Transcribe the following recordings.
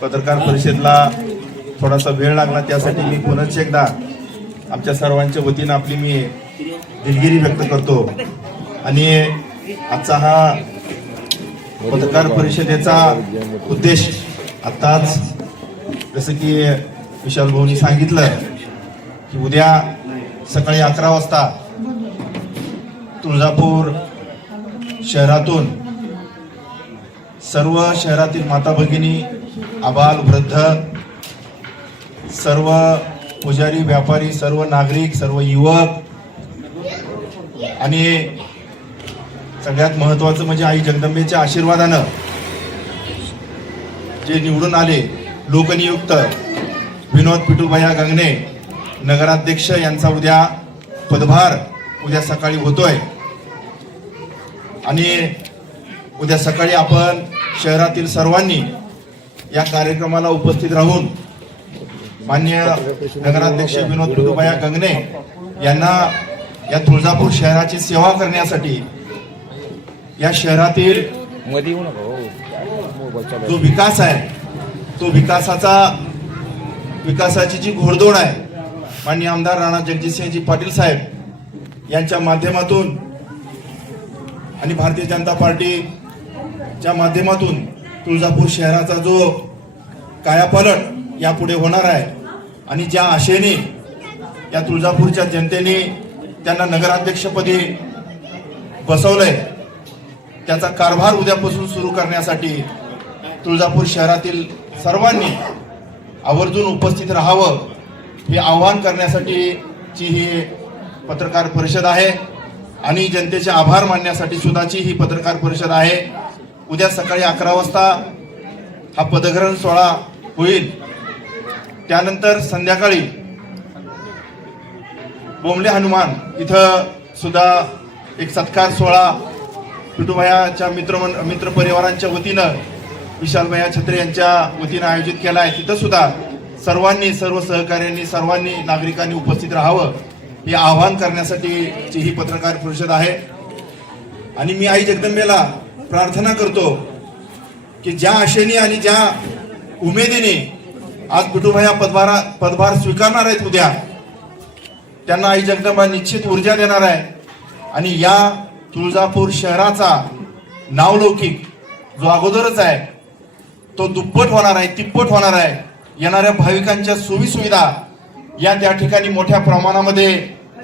पत्रकार परिषदेला थोडासा वेळ लागला, त्यासाठी मी पुनश्च एकदा आमच्या सर्वांच्या वतीनं आपली मी दिलगिरी व्यक्त करतो। आणि आजचा हा पत्रकार परिषदेचा उद्देश आताच जसं की विशाल भाऊनी सांगितलं की उद्या सकाळी 11 वाजता तुळजापूर शहरातून सर्व शहरातील माता भगिनी, आबाल वृद्ध, सर्व पुजारी, व्यापारी, सर्व नागरिक, सर्व युवक आणि सगळ्यात महत्त्वाचं म्हणजे आई जगदंबेच्या आशीर्वादानं जे निवडून आले लोकनियुक्त विनोद पिटूभाया गंगणे नगराध्यक्ष यांचा उद्या पदभार उद्या सकाळी होतोय। आणि उद्या सकाळी आपण शहरातील सर्वांनी या कार्यक्रमाला उपस्थित राहून माननीय नगराध्यक्ष विनोद पिटूभाया गंगणे यांना या तुळजापूर शहराची सेवा करण्यासाठी या शहरातील जो विकास आहे तो विकासाची जी घोडदौड आहे माननीय आमदार राणा जगजितसिंहजी पाटील साहेब यांच्या माध्यमातून आणि भारतीय जनता पार्टीच्या माध्यमातून तुळजापूर शहराचा जो कायापालट यापुढे होणार आहे आणि ज्या आशेने या तुळजापूरच्या जनतेने त्यांना नगराध्यक्षपदी बसवलंय त्याचा कारभार उद्यापासून सुरू करण्यासाठी तुळजापूर शहरातील सर्वांनी आवर्जून उपस्थित राहावं हे आवाहन करण्यासाठीची ही पत्रकार परिषद आहे। आणि जनतेचे आभार मानण्यासाठी सुद्धाची ही पत्रकार परिषद आहे। उद्या सकाळी 11 वाजता हा पदग्रहण सोहळा होईल। त्यानंतर संध्याकाळी बोंबले हनुमान इथं सुद्धा एक सत्कार सोहळा पिटूभायाच्या मित्र परिवारांच्या वतीनं विशालभाया छत्रे यांच्या वतीनं आयोजित केला आहे। तिथं सुद्धा सर्वांनी, सर्व सहकार्यांनी, सर्वांनी नागरिकांनी उपस्थित राहावं हे आवाहन करण्यासाठीची ही पत्रकार परिषद आहे। आणि मी आई जगदंबेला प्रार्थना करतो की ज्या आशेने आणि ज्या उमेदीने आज पिटूभाया पदभार स्वीकारणार आहेत उद्या, त्यांना आई जगदंबा निश्चित ऊर्जा देणार आहे। आणि या तुळजापूर शहराचा नावलौकिक जो अगोदरच आहे तो दुप्पट होणार आहे, तिप्पट होणार आहे। येणाऱ्या भाविकांच्या सोयीसुविधा या त्या ठिकाणी मोठ्या प्रमाणामध्ये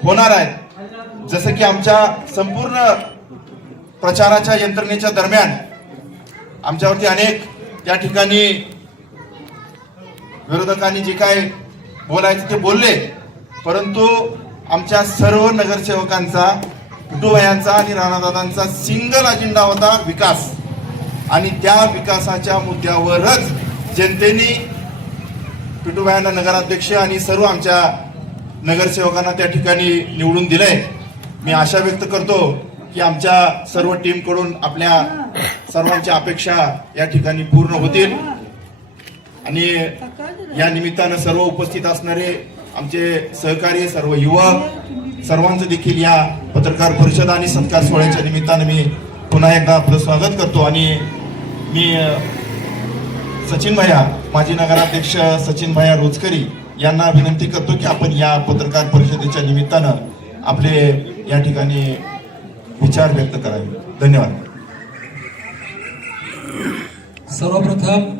होणार आहेत। जसं की आमच्या संपूर्ण प्रचाराच्या यंत्रणेच्या दरम्यान आमच्यावरती अनेक त्या ठिकाणी विरोधकांनी जे काय बोलायचं ते बोलले, परंतु आमच्या सर्व नगरसेवकांचा, पिटूभायांचा आणि राणादादांचा सिंगल अजेंडा होता विकास। आणि त्या विकासाच्या मुद्द्यावरच जनतेने पिटूभायांना नगराध्यक्ष आणि सर्व आमच्या नगरसेवकांना त्या ठिकाणी निवडून दिलंय। मी आशा व्यक्त करतो की आमच्या सर्व टीमकडून आपल्या सर्वांच्या अपेक्षा या ठिकाणी पूर्ण होतील। आणि या निमित्तानं सर्व उपस्थित असणारे आमचे सहकारी, सर्व युवक सर्वांचं देखील या पत्रकार परिषद आणि सत्कार सोहळ्याच्या निमित्तानं मी पुन्हा एकदा आपलं स्वागत करतो। आणि मी सचिन भाया, माजी नगराध्यक्ष सचिन भाया रोजकरी यांना विनंती करतो की आपण या पत्रकार परिषदेच्या निमित्तानं आपले या ठिकाणी विचार व्यक्त करावे। धन्यवाद। सर्वप्रथम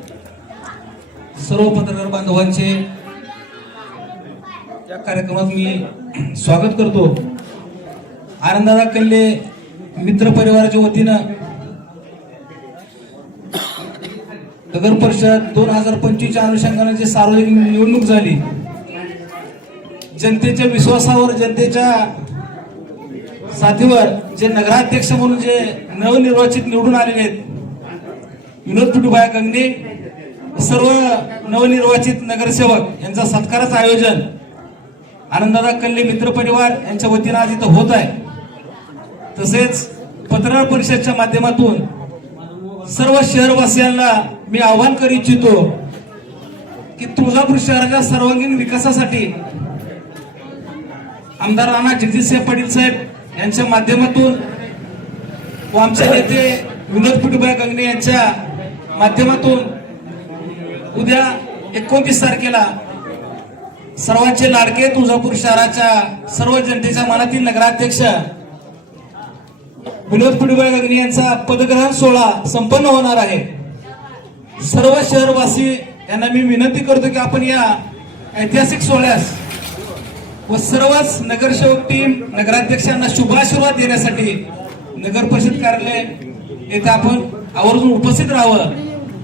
सर्व पत्रकार बांधवांचे या कार्यक्रमात मी स्वागत करतो। आनंददादा कल्ले मित्र परिवाराच्या वतीनं नगर परिषद 2025च्या अनुषंगाने जे सार्वजनिक निवडणूक झाली, जनतेच्या विश्वासावर, जनतेच्या साथीवर जे नगराध्यक्ष म्हणून जे नवनिर्वाचित निवडून आलेले आहेत विनोद पिटूभाया गंगणे, सर्व नवनिर्वाचित नगरसेवक यांचा सत्काराचं आयोजन आनंददादा कल्ले मित्र परिवार यांच्या वतीनं आज इथं होत आहे। तसेच पत्रकार परिषदेच्या माध्यमातून सर्व शहरवासियांना मी आवाहन करू इच्छितो की तुळजापूर शहराच्या सर्वांगीण विकासासाठी आमदार राणा जगजितसिंह पाटील साहेब यांच्या माध्यमातून व आमचे नेते विनोद पिटूभाया गंगणे यांच्या माध्यमातून उद्या 29 तारखेला सर्वांचे लाडके तुळजापूर शहराच्या सर्व जनतेच्या मनातील नगराध्यक्ष विनोद पिडूभाई गंगणे यांचा पदग्रहण सोहळा संपन्न होणार आहे. सर्व शहरवासी यांना मी विनंती करतो की आपण या ऐतिहासिक सोहळ्यास व सर्वच नगरसेवक टीम नगराध्यक्षांना शुभाशीर्वाद देण्यासाठी नगर परिषद कार्यालय येथे आपण आवर्जून उपस्थित राहावं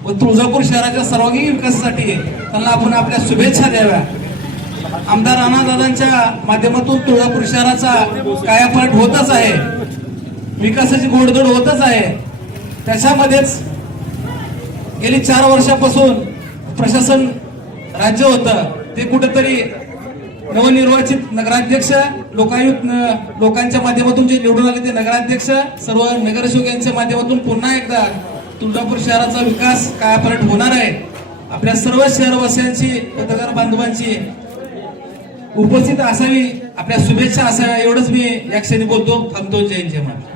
व तुळजापूर शहराच्या सर्वांगीण विकासासाठी त्यांना आपण आपल्या शुभेच्छा द्याव्या. आमदार राणादादांच्या माध्यमातून तुळजापूर शहराचा कायापालट होतच आहे, विकासाची घोडदौड होतच आहे. त्याच्यामध्येच गेली 4 वर्षापासून प्रशासन राज्य होतं ते कुठेतरी नवनिर्वाचित नगराध्यक्ष लोकायुक्त लोकांच्या माध्यमातून जे निवडून आले ते नगराध्यक्ष सर्व नगरसेवक यांच्या माध्यमातून पुन्हा एकदा तुळजापूर शहराचा विकास कायापालट होणार आहे. आपल्या सर्व शहरवासियांची पत्रकार बांधवांची उपस्थित असावी, आपल्या शुभेच्छा असाव्या एवढंच मी या क्षणी बोलतो. थांबतो. जय हिंद, जय महाराष्ट्र.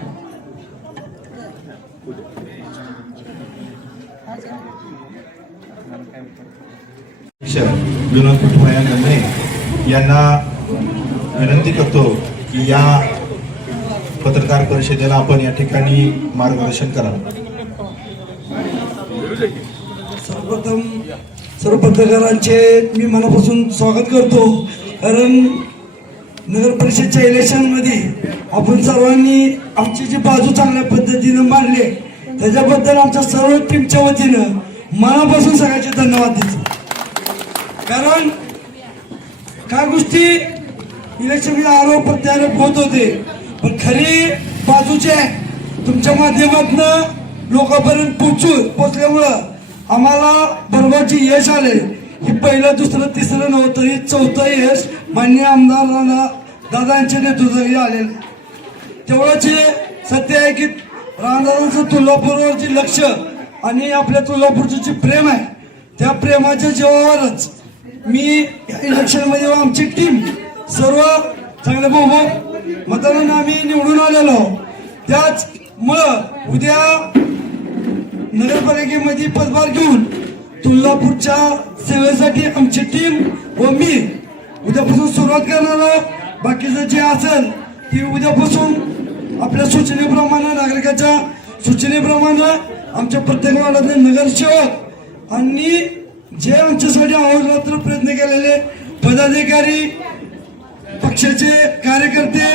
विनोद पिडूभाई गंगणे यांना विनंती करतो की या पत्रकार परिषदेला आपण या ठिकाणी मार्गदर्शन करावं. सर्वप्रथम सर्व पत्रकारांचे मी मनापासून स्वागत करतो. कारण नगर परिषदच्या इलेक्शनमध्ये आपण सर्वांनी आमची जी बाजू चांगल्या पद्धतीनं मांडली त्याच्याबद्दल आमच्या सर्व टीमच्या वतीनं मनापासून सगळ्यांचे धन्यवाद देतो. कारण काय गोष्टी इलेक्शनमध्ये आरोप प्रत्यारोप होत होते, पण खरी बाजूचे तुमच्या माध्यमातून लोकांपर्यंत पोचल्यामुळं आम्हाला बरोबरचे यश आले. हे पहिलं, दुसरं, तिसरं नव्हतं, हे 4थं यश माननीय आमदार राणा दादांच्या नेतृत्वाखाली आलेलं. तेवढंच हे सत्य आहे की राणादादांचं तुळजापूरवर जे लक्ष आणि आपल्या तुळजापूरचं जे प्रेम आहे त्या प्रेमाच्या जीवावरच मी इलेक्शनमध्ये आमची टीम सर्व चांगल्या बहुमत मतदानाने आम्ही निवडून आलेलो. त्याचमुळं उद्या नगरपालिकेमध्ये पदभार घेऊन तुळजापूरच्या सेवेसाठी आमची टीम व मी उद्यापासून सुरुवात करणार. बाकीचं जे असेल ती उद्यापासून आपल्या सूचनेप्रमाणे नागरिकाच्या सूचनेप्रमाणे आमच्या प्रत्येक वार्डातले नगरसेवक आणि जे आमच्यासाठी अहोरात्र प्रयत्न केलेले पदाधिकारी, पक्षाचे कार्यकर्ते,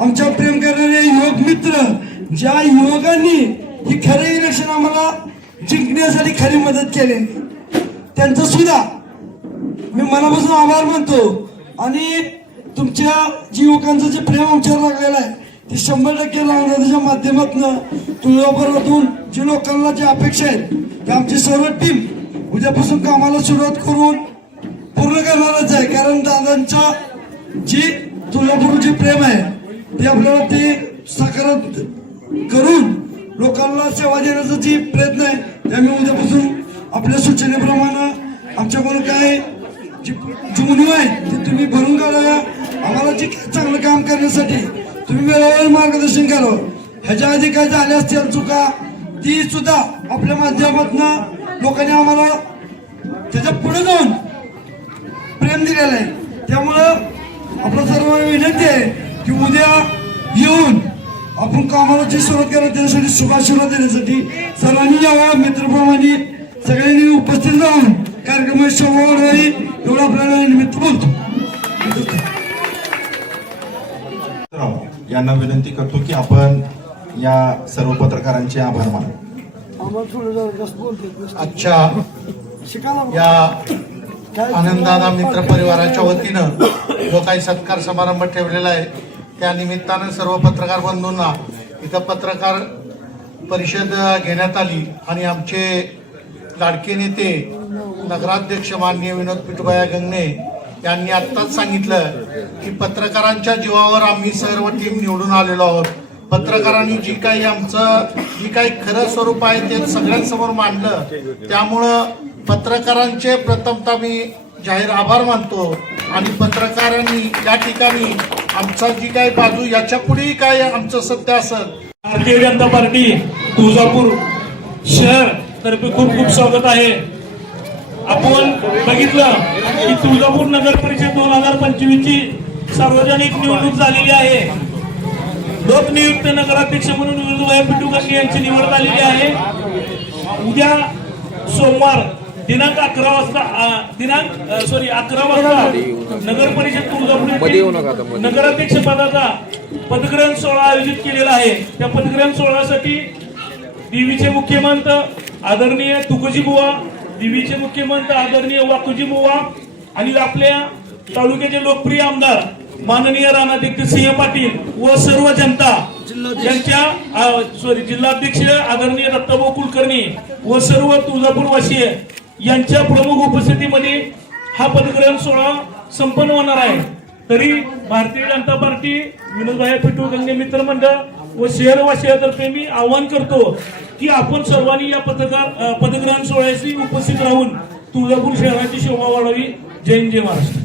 आमच्या प्रेम करणारे युवक मित्र, ज्या युवकांनी ही खरे इलेक्शन आम्हाला जिंकण्यासाठी खरी मदत केली त्यांचं सुद्धा मी मनापासून आभार मानतो. आणि तुमच्या जी युवकांचं जे प्रेम आमच्यावर लागलेलं आहे ते 100% राणादादाच्या माध्यमातून तुळजापूरातून जे लोकांना ज्या अपेक्षा आहेत ते आमची सर्व टीम उद्यापासून कामाला सुरुवात करून पूर्ण करणारच आहे. कारण दादांच्या जी तुळजापूरचे प्रेम आहे ते आपल्याला ते साकारात करून लोकांना सेवा देण्याचा जे प्रयत्न आहे ते आम्ही उद्यापासून आपल्या सूचनेप्रमाणे आमच्याकडून काय जी मुनिम आहे ते तुम्ही भरून काढाव्या. आम्हाला जे चांगलं काम करण्यासाठी तुम्ही वेळोवेळी मार्गदर्शन करावं. ह्याच्या आधी काय झाल्या असतील चुका ती सुद्धा आपल्या माध्यमातून लोकांनी आम्हाला त्याच्या पुढे जाऊन प्रेम दिलेलं आहे. त्यामुळं आपलं सर्व विनंती आहे की उद्या येऊन आपण कामाला जी सुरुवात करावी त्यासाठी शुभाशीर्वाद देण्यासाठी सर्वांनी यावं. मित्रप्रमाणे सगळ्यांनी उपस्थित राहून कार्यक्रमाची शोभा वाढवावी एवढं आपल्याला निमित्त बोलतो. यांना विनंती करतो की आपण या सर्व पत्रकारांचे आभार मानू. आजच्या या आनंददादा मित्र परिवाराच्या वतीनं जो काही सत्कार समारंभ ठेवलेला आहे त्या निमित्तानं सर्व पत्रकार बंधूंना इथं पत्रकार परिषद घेण्यात आली आणि आमचे लाडके नेते नगराध्यक्ष माननीय विनोद पिडूभाई गंगणे यांनी आत्ताच सांगितलं की पत्रकारांच्या जीवावर आम्ही सर्व टीम निवडून आलेलो आहोत. पत्रकारांनी जी काही खरं स्वरूप आहे ते सगळ्यांसमोर मांडलं. त्यामुळं पत्रकारांचे प्रथमतः मी जाहीर आभार मानतो आणि पत्रकारांनी या ठिकाणी आमचा जी काही बाजू याच्या पुढेही काय आमचं सत्य असेल. भारतीय जनता पार्टी तुळजापूर शहर तर्फे खूप खूप स्वागत आहे. आपण बघितलं की तुळजापूर नगर परिषद 2025 ची सार्वजनिक निवडणूक झालेली आहे. लोकनियुक्त नगराध्यक्ष म्हणून विनोदभाई पिटू गंगे यांची निवड झालेली आहे. उद्या सोमवार दिनांक 11 वाजता नगर परिषद तुळजापूर नगराध्यक्ष पदाचा पदग्रहण सोहळा आयोजित केलेला आहे. त्या पदग्रहण सोहळ्यासाठी देवीचे मुख्यमंत आदरणीय तुकोजी बुवा, देवीचे मुख्यमंत आदरणीय वाकुजी बुवा आणि आपल्या तालुक्याचे लोकप्रिय आमदार माननीय राणाध्यक्ष सिंह पाटील व सर्व जनता यांच्या जिल्हाध्यक्ष आदरणीय दत्ताभाऊ कुलकर्णी व सर्व तुळजापूरवासीय यांच्या प्रमुख उपस्थितीमध्ये हा पदग्रहण सोहळा संपन्न होणार आहे. तरी भारतीय जनता पार्टी विनोदभाई पिटू गंगे मित्र मंडळ व शहरवासियांतर्फे मी आवाहन करतो की आपण सर्वांनी या पदग्रहण सोहळ्याशी उपस्थित राहून तुळजापूर शहराची शोभा वाढावी. जय हिंद, जय महाराष्ट्र.